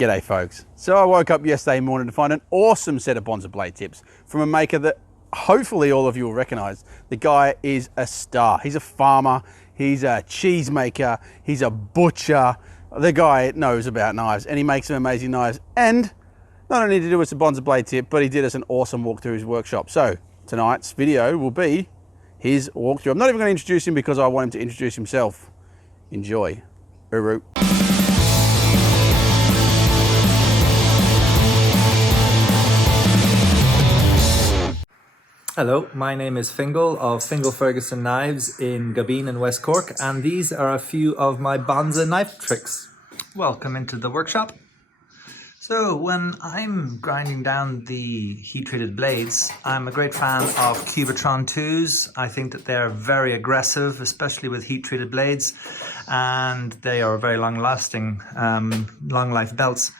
G'day folks. So I woke up yesterday morning to find an awesome set of Bonza Blade tips from a maker that hopefully all of you will recognize. The guy is a star. He's a farmer, he's a cheese maker, he's a butcher. The guy knows about knives and he makes some amazing knives. And not only did he do us a Bonza Blade tip, but he did us an awesome walk through his workshop. So tonight's video will be his walkthrough. I'm not even going to introduce him because I want him to introduce himself. Enjoy. Uru. Hello, my name is Fingal of Fingal Ferguson Knives in Gabeen in West Cork, and these are a few of my Bonza knife tricks. Welcome into the workshop. So when I'm grinding down the heat-treated blades, I'm a great fan of Cubitron 2s. I think that they're very aggressive, especially with heat-treated blades, and they are very long-lasting, long-life belts.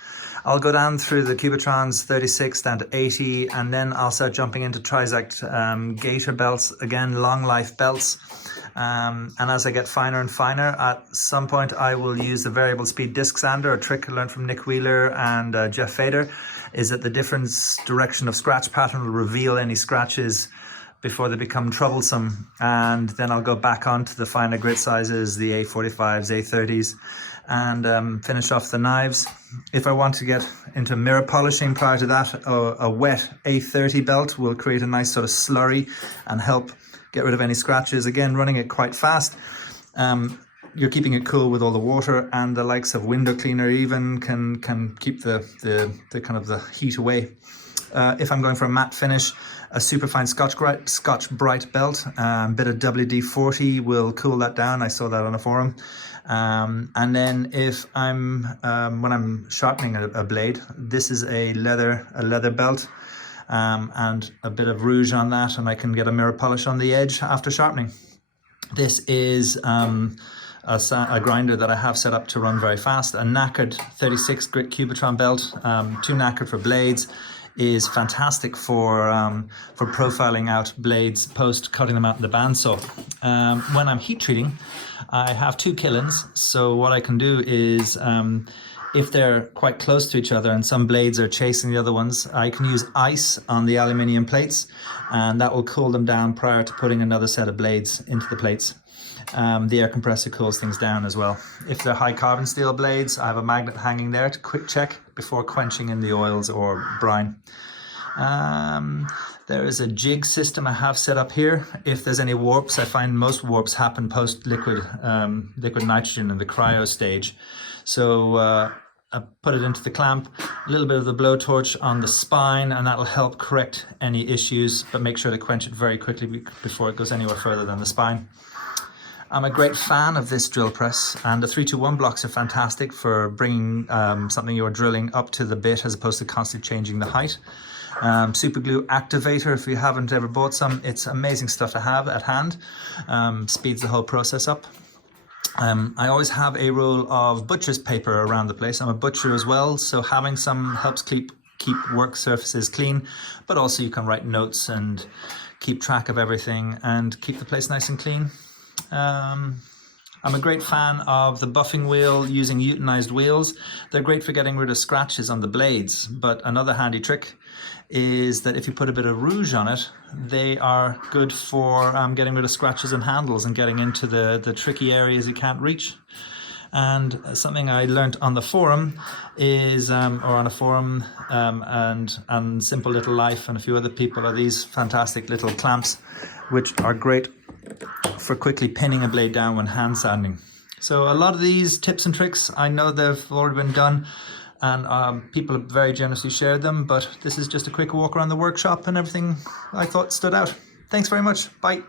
I'll go down through the Cubitrons 36 down to 80, and then I'll start jumping into Trizact gator belts, again long life belts. And as I get finer and finer, at some point I will use the variable speed disc sander. A trick I learned from Nick Wheeler and Jeff Fader is that the different direction of scratch pattern will reveal any scratches before they become troublesome. And then I'll go back onto the finer grit sizes, the A45s, A30s, and finish off the knives. If I want to get into mirror polishing prior to that, a wet A30 belt will create a nice sort of slurry and help get rid of any scratches. Again, running it quite fast. You're keeping it cool with all the water, and the likes of window cleaner even can keep the kind of the heat away. If I'm going for a matte finish, a superfine Scotch Brite belt, bit of WD-40 will cool that down. I saw that on a forum. And then if I'm when I'm sharpening a blade, this is a leather belt, and a bit of rouge on that, and I can get a mirror polish on the edge after sharpening. This is a grinder that I have set up to run very fast. A knackered 36 grit Cubitron belt, too knackered for blades, is fantastic for profiling out blades post cutting them out in the bandsaw. When I'm heat treating, I have two killins, so what I can do is if they're quite close to each other and some blades are chasing the other ones, I can use ice on the aluminium plates, and that will cool them down prior to putting another set of blades into the plates. The air compressor cools things down as well. If they're high carbon steel blades, I have a magnet hanging there to quick check before quenching in the oils or brine. There is a jig system I have set up here. If there's any warps, I find most warps happen post liquid nitrogen in the cryo stage. So I put it into the clamp, a little bit of the blowtorch on the spine, and that'll help correct any issues, but make sure to quench it very quickly before it goes anywhere further than the spine. I'm a great fan of this drill press, and the 321 blocks are fantastic for bringing something you're drilling up to the bit as opposed to constantly changing the height. Super glue activator, if you haven't ever bought some, it's amazing stuff to have at hand. Speeds the whole process up. I always have a roll of butcher's paper around the place. I'm a butcher as well, so having some helps keep work surfaces clean, but also you can write notes and keep track of everything and keep the place nice and clean. I'm a great fan of the buffing wheel using utinized wheels. They're great for getting rid of scratches on the blades, but another handy trick is that if you put a bit of rouge on it, they are good for getting rid of scratches and handles and getting into the tricky areas you can't reach. And something I learned on the forum is, and Simple Little Life and a few other people, are these fantastic little clamps, which are great for quickly pinning a blade down when hand sanding. So a lot of these tips and tricks, I know they've already been done, and people have very generously shared them, but this is just a quick walk around the workshop and everything I thought stood out. Thanks very much. Bye.